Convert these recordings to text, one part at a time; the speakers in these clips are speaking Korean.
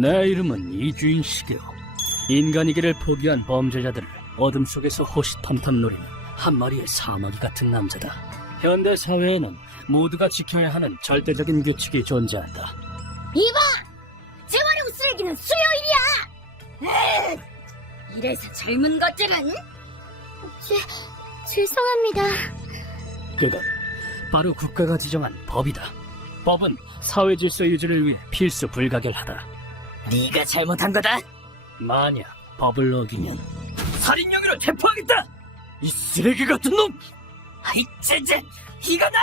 내 이름은 이주인식이요. 인간이기를 포기한 범죄자들을 어둠 속에서 호시탐탐 노리는 한 마리의 사마귀 같은 남자다. 현대 사회에는 모두가 지켜야 하는 절대적인 규칙이 존재한다. 이봐! 재활용 쓰레기는 수요일이야! 으, 이래서 젊은 것들은? 죄, 죄송합니다. 그건 바로 국가가 지정한 법이다. 법은 사회 질서 유지를 위해 필수 불가결하다. 네가 잘못한 거다. 만약 법을 어기면 살인령으로 체포하겠다! 이 쓰레기 같은 놈! 아이 쟤쟤 이거다.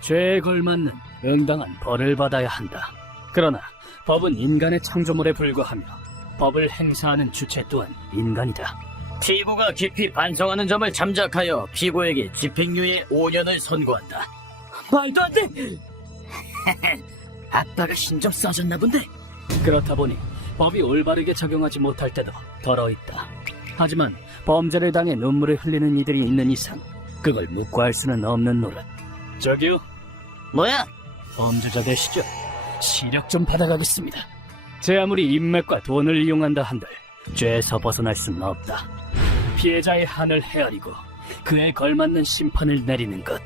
죄에 걸맞는 응당한 벌을 받아야 한다. 그러나 법은 인간의 창조물에 불과하며 법을 행사하는 주체 또한 인간이다. 피고가 깊이 반성하는 점을 잠작하여 피고에게 집행유예 5년을 선고한다. 말도 안 돼. 아빠가 신경 써줬나 본데. 그렇다 보니 법이 올바르게 적용하지 못할 때도 덜어 있다. 하지만 범죄를 당해 눈물을 흘리는 이들이 있는 이상 그걸 묵과할 수는 없는 노릇. 저기요, 뭐야? 범죄자 되시죠? 시력 좀 받아가겠습니다. 제 아무리 인맥과 돈을 이용한다 한들 죄에서 벗어날 수는 없다. 피해자의 한을 헤아리고 그에 걸맞는 심판을 내리는 것.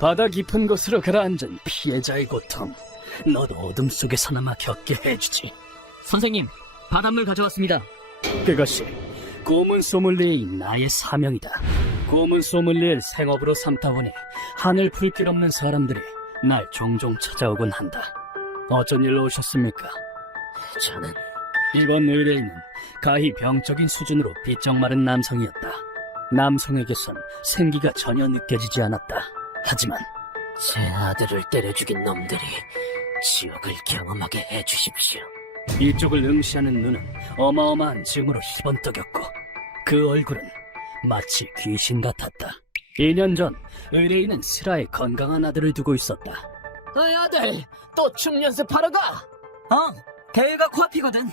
바다 깊은 곳으로 가라앉은 피해자의 고통. 너도 어둠 속에서나마 겪게 해주지. 선생님, 바닷물 가져왔습니다. 그것이 고문 소믈리에인 나의 사명이다. 고문 소믈리에를 생업으로 삼다 보니 하늘 풀 길 없는 사람들이 날 종종 찾아오곤 한다. 어쩐 일로 오셨습니까? 저는 이번 의뢰인은 가히 병적인 수준으로 비쩍 마른 남성이었다. 남성에게선 생기가 전혀 느껴지지 않았다. 하지만 제 아들을 때려 죽인 놈들이 지옥을 경험하게 해주십시오. 이쪽을 응시하는 눈은 어마어마한 증으로 희번떡였고 그 얼굴은 마치 귀신 같았다. 2년 전 의뢰인은 슬아의 건강한 아들을 두고 있었다. 어이 아들, 또춤 연습하러 가? 어, 대회가 코앞이거든.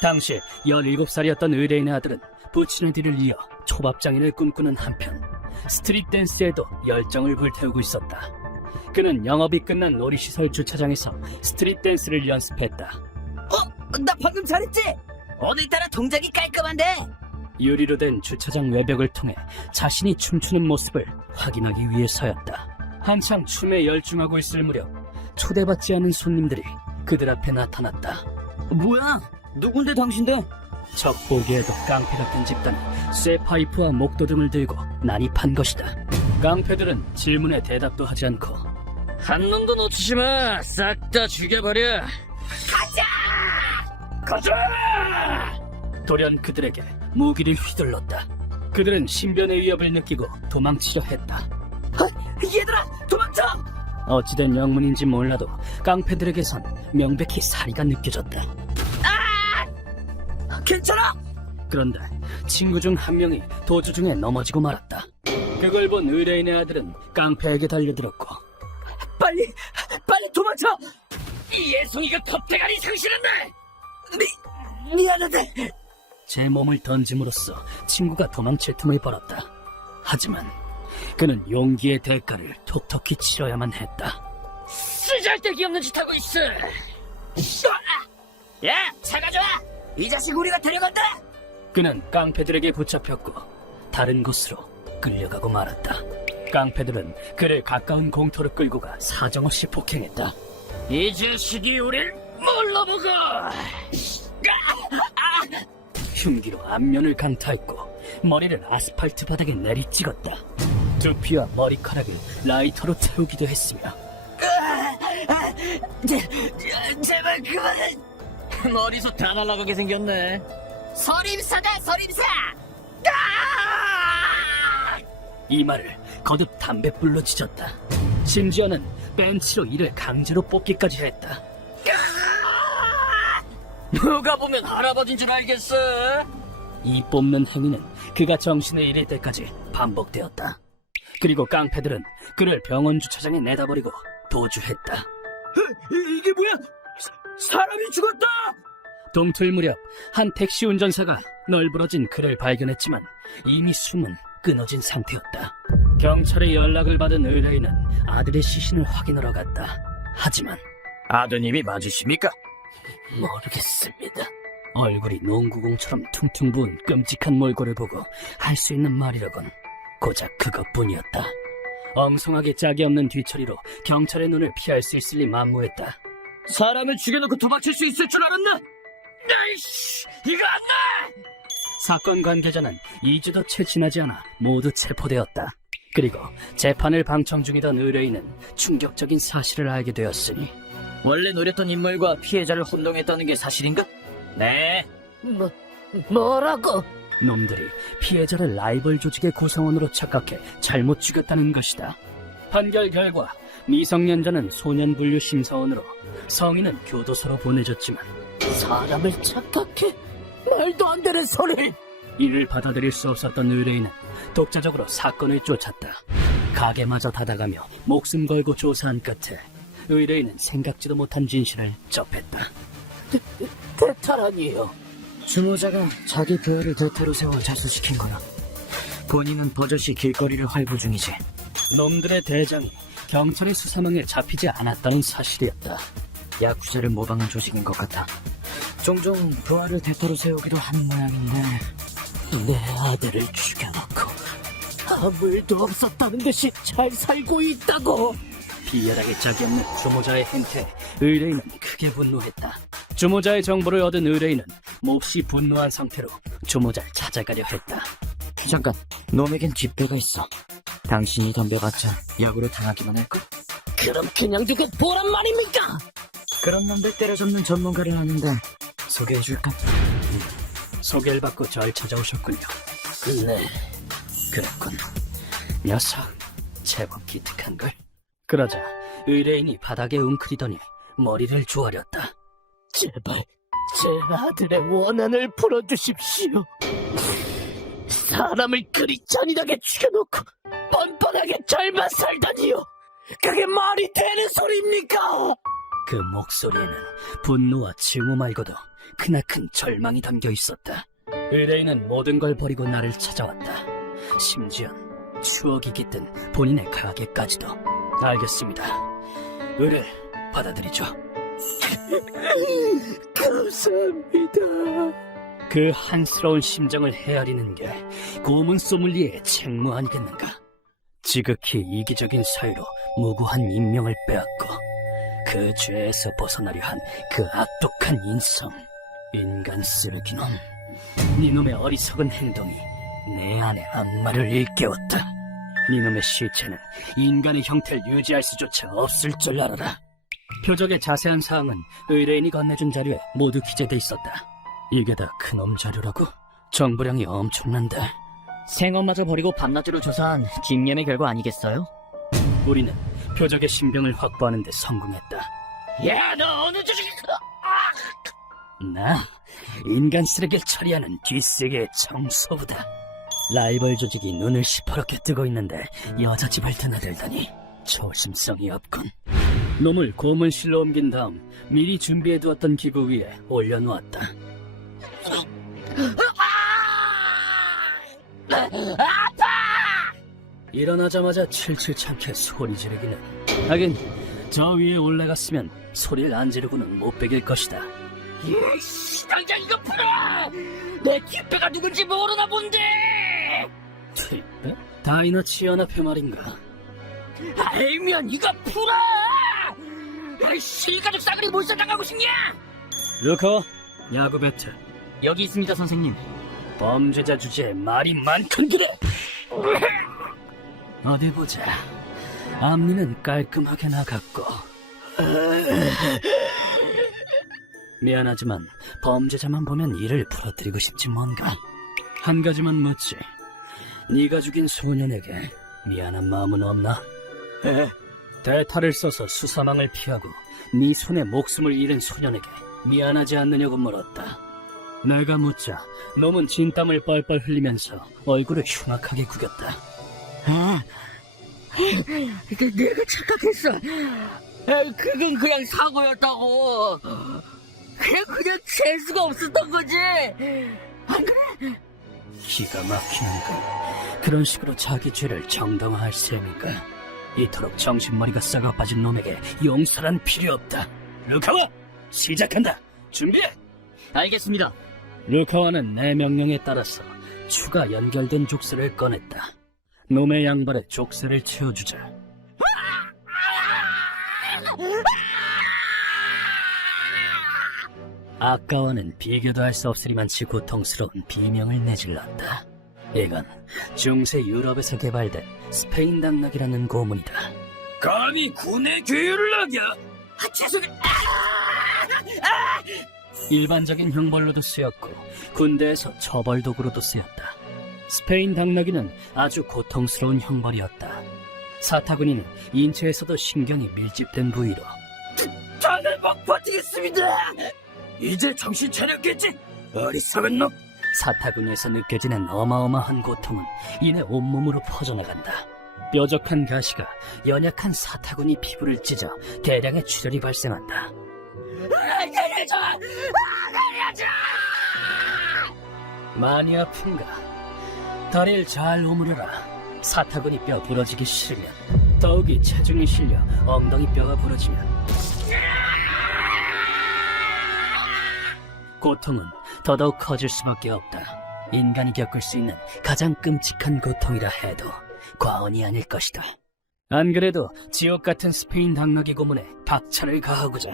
당시 17살이었던 의뢰인의 아들은 부친의 뒤를 이어 초밥장인을 꿈꾸는 한편 스트릿 댄스에도 열정을 불태우고 있었다. 그는 영업이 끝난 놀이시설 주차장에서 스트릿 댄스를 연습했다. 어, 나 방금 잘했지? 오늘따라 동작이 깔끔한데? 유리로 된 주차장 외벽을 통해 자신이 춤추는 모습을 확인하기 위해서였다. 한창 춤에 열중하고 있을 무렵 초대받지 않은 손님들이 그들 앞에 나타났다. 뭐야? 누군데 당신들? 적 보기에도 깡패 같은 집단이 쇠 파이프와 목도 등을 들고 난입한 것이다. 깡패들은 질문에 대답도 하지 않고 한 놈도 놓치지 마. 싹 다 죽여버려. 가자! 돌연 그들에게 무기를 휘둘렀다. 그들은 신변의 위협을 느끼고 도망치려 했다. 얘들아, 도망쳐! 어찌된 영문인지 몰라도 깡패들에게선 명백히 사리가 느껴졌다. 괜찮아? 그런데 친구 중 한 명이 도주 중에 넘어지고 말았다. 그걸 본 의뢰인의 아들은 깡패에게 달려들었고 빨리, 빨리 도망쳐! 이 예송이가 겁대가리 상실한다! 미, 미안하대. 제 몸을 던짐으로써 친구가 도망칠 틈을 벌었다. 하지만 그는 용기의 대가를 톡톡히 치러야만 했다. 쓰잘데기 없는 짓 하고 있어. 야, 차가 좋아! 이 자식 우리가 데려간다! 그는 깡패들에게 붙잡혔고 다른 곳으로 끌려가고 말았다. 깡패들은 그를 가까운 공터로 끌고 가 사정없이 폭행했다. 이 자식이 우릴 몰라보고! 흉기로 앞면을 강타했고 머리를 아스팔트 바닥에 내리찍었다. 두피와 머리카락을 라이터로 태우기도 했으며 제, 제, 제발 그만해! 머리속 다 날아가게 생겼네. 서림사다, 서림사! 아! 이마를 거듭 담뱃불로 지졌다. 심지어는 벤치로 이를 강제로 뽑기까지 했다. 누가 보면 할아버지인 줄 알겠어? 이 뽑는 행위는 그가 정신을 잃을 때까지 반복되었다. 그리고 깡패들은 그를 병원 주차장에 내다버리고 도주했다. 이게 뭐야? 사람이 죽었다! 동틀 무렵 한 택시 운전사가 널브러진 그를 발견했지만 이미 숨은 끊어진 상태였다. 경찰에 연락을 받은 의뢰인은 아들의 시신을 확인하러 갔다. 하지만 아드님이 맞으십니까? 모르겠습니다. 얼굴이 농구공처럼 퉁퉁 부은 끔찍한 몰골을 보고 할 수 있는 말이라곤 고작 그것뿐이었다. 엉성하게 짝이 없는 뒤처리로 경찰의 눈을 피할 수 있을 리 만무했다. 사람을 죽여놓고 도망칠 수 있을 줄 알았나? 아이씨, 이거 안 돼! 사건 관계자는 2주도 채 지나지 않아 모두 체포되었다. 그리고 재판을 방청 중이던 의뢰인은 충격적인 사실을 알게 되었으니 원래 노렸던 인물과 피해자를 혼동했다는 게 사실인가? 네. 뭐, 뭐라고? 놈들이 피해자를 라이벌 조직의 구성원으로 착각해 잘못 죽였다는 것이다. 판결 결과 미성년자는 소년 분류 심사원으로 성인은 교도소로 보내졌지만 사람을 착각해? 말도 안 되는 소리를! 이를 받아들일 수 없었던 의뢰인은 독자적으로 사건을 쫓았다. 가게마저 닫아가며 목숨 걸고 조사한 끝에 의뢰인은 생각지도 못한 진실을 접했다. 대탈아니에요. 주모자가 자기 부하를 대타로 세워 자수시킨 거야. 본인은 버젓이 길거리를 활보 중이지. 놈들의 대장이 경찰의 수사망에 잡히지 않았다는 사실이었다. 야쿠자를 모방한 조직인 것 같아. 종종 부하를 대타로 세우기도 하는 모양인데 내 아들을 죽여놓고 아무 일도 없었다는 듯이 잘 살고 있다고! 비열하게 짝이 없는 주모자의 행태에 의뢰인은 크게 분노했다. 주모자의 정보를 얻은 의뢰인은 몹시 분노한 상태로 주모자를 찾아가려 했다. 잠깐 놈에겐 뒷배가 있어. 당신이 덤벼봤자 역으로 당하기만 할걸? 그럼 그냥 두고 보란 말입니까? 그런 놈들 때려잡는 전문가를 아는데 소개해줄까? 소개를 받고 절 찾아오셨군요. 네. 그랬군. 녀석, 제법 기특한걸. 그러자 의뢰인이 바닥에 웅크리더니 머리를 조아렸다. 제발 제 아들의 원한을 풀어주십시오. 사람을 그리 잔인하게 죽여놓고 뻔뻔하게 잘만 살다니요. 그게 말이 되는 소리입니까? 그 목소리에는 분노와 증오 말고도 크나큰 절망이 담겨 있었다. 의뢰인은 모든 걸 버리고 나를 찾아왔다. 심지어 추억이 깃든 본인의 가게까지도. 알겠습니다. 의뢰 받아들이죠. 감사합니다. 그 한스러운 심정을 헤아리는 게 고문 소믈리에의 책무 아니겠는가? 지극히 이기적인 사유로 무고한 인명을 빼앗고 그 죄에서 벗어나려 한 그 악독한 인성. 인간 쓰레기놈. 니놈의 어리석은 행동이 내 안에 악마를 일깨웠다. 니놈의 시체는 인간의 형태를 유지할 수조차 없을 줄 알아라. 표적의 자세한 사항은 의뢰인이 건네준 자료에 모두 기재돼 있었다. 이게 다 그놈 자료라고? 정보량이 엄청난데 생업마저 버리고 밤낮으로 조사한 집념의 결과 아니겠어요? 우리는 표적의 신병을 확보하는 데 성공했다. 야, 너 어느 조직이 나 인간 쓰레기를 처리하는 뒷세계의 청소부다. 라이벌 조직이 눈을 시퍼렇게 뜨고 있는데 여자 집을 드나들다니 조심성이 없군. 놈을 고문실로 옮긴 다음 미리 준비해두었던 기구 위에 올려놓았다 일어나자마자 칠칠 참게 소리 지르기는 하긴 저 위에 올라갔으면 소리를 안 지르고는 못 베길 것이다 당장 이거 풀어! 내 뒷배가 누군지 모르나 본데! 뒷배? 다이너치 연합회 말인가 알면 이거 풀어! 아이씨, 가족 싸그리 못 살아가고 싶냐? 루커 야구 배트 여기 있습니다, 선생님. 범죄자 주제에 말이 많군 그래 어디 보자. 앞니는 깔끔하게 나갔고. 미안하지만 범죄자만 보면 이를 풀어드리고 싶지 뭔가. 한 가지만 묻지. 네가 죽인 소년에게 미안한 마음은 없나? 대타를 써서 수사망을 피하고 네 손에 목숨을 잃은 소년에게 미안하지 않느냐고 물었다. 내가 묻자 놈은 진땀을 뻘뻘 흘리면서 얼굴을 흉악하게 구겼다. 아, 그, 내가 착각했어. 아, 그건 그냥 사고였다고. 그냥 그냥 재수가 없었던 거지. 안 그래? 기가 막히는군. 그런 식으로 자기 죄를 정당화할 셈인가? 이토록 정신머리가 썩어 빠진 놈에게 용서란 필요 없다. 루카와 시작한다. 준비해. 알겠습니다. 루카와는 내 명령에 따라서 추가 연결된 족쇄를 꺼냈다. 놈의 양발에 족쇄를 채워주자. 아까와는 비교도 할 수 없으리만치 고통스러운 비명을 내질렀다. 이건 중세 유럽에서 개발된 스페인 당나귀라는 고문이다. 감히 군의 규율을 어겨? 아, 죄송해. 일반적인 형벌로도 쓰였고 군대에서 처벌 도구로도 쓰였다. 스페인 당나귀는 아주 고통스러운 형벌이었다. 사타구니는 인체에서도 신경이 밀집된 부위로 저는 못 버티겠습니다. 이제 정신 차렸겠지? 어리석은 놈. 사타구니에서 느껴지는 어마어마한 고통은 이내 온몸으로 퍼져나간다. 뾰족한 가시가 연약한 사타구니 피부를 찢어 대량의 출혈이 발생한다. 내려줘! 많이 아픈가? 다리를 잘 오므려라. 사타구니 뼈 부러지기 싫으면 더욱이 체중이 실려 엉덩이 뼈가 부러지면 고통은 더더욱 커질 수밖에 없다. 인간이 겪을 수 있는 가장 끔찍한 고통이라 해도 과언이 아닐 것이다. 안 그래도 지옥 같은 스페인 당나귀 고문에 박차를 가하고자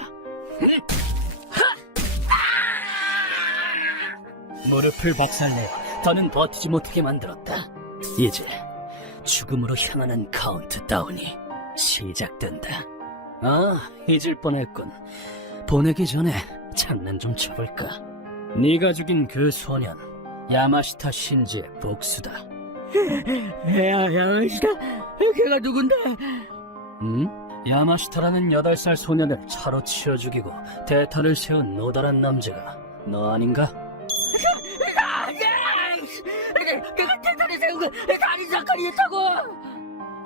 무릎을 박살내어 더는 버티지 못하게 만들었다. 이제 죽음으로 향하는 카운트다운이 시작된다. 아, 잊을 뻔했군. 보내기 전에 장난 좀 쳐볼까? 네가 죽인 그 소년 야마시타 신지의 복수다. 야, 야시다. 걔가 누군데? 응? 야마시타라는 8살 소년을 차로 치어 죽이고 대타를 세운 노달한 남자가 너 아닌가? 거 다리 사건이었다고.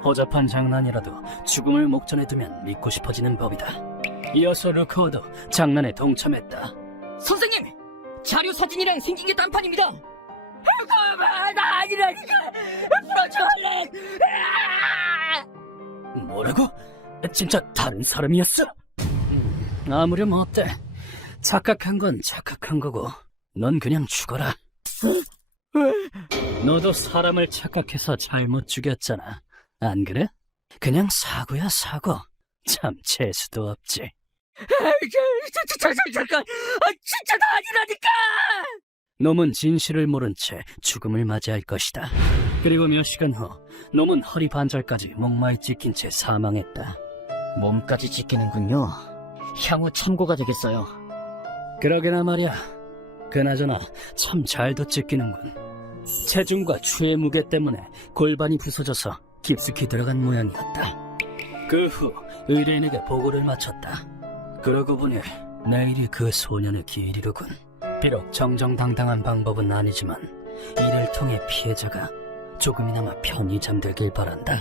허접한 장난이라도 죽음을 목전에 두면 믿고 싶어지는 법이다. 이어서 루커도 장난에 동참했다. 선생님, 자료 사진이랑 생긴 게 딴판입니다. 그만, 나 아니라니까. 풀어줘, 얼른. 뭐라고? 진짜 다른 사람이었어? 음, 아무렴 어때? 착각한 건 착각한 거고, 넌 그냥 죽어라. 너도 사람을 착각해서 잘못 죽였잖아. 안 그래? 그냥 사고야 사고. 참 재수도 없지. 잠깐, 잠깐, 아, 진짜 나 아니라니까. 놈은 진실을 모른 채 죽음을 맞이할 것이다. 그리고 몇 시간 후, 놈은 허리 반절까지 목마에 찢긴 채 사망했다. 몸까지 지키는군요. 향후 참고가 되겠어요. 그러게나 말이야. 그나저나 참 잘도 찢기는군. 체중과 추의 무게 때문에 골반이 부서져서 깊숙이 들어간 모양이었다. 그 후 의뢰인에게 보고를 마쳤다. 그러고 보니 내일이 그 소년의 기일이로군. 비록 정정당당한 방법은 아니지만 이를 통해 피해자가 조금이나마 편히 잠들길 바란다.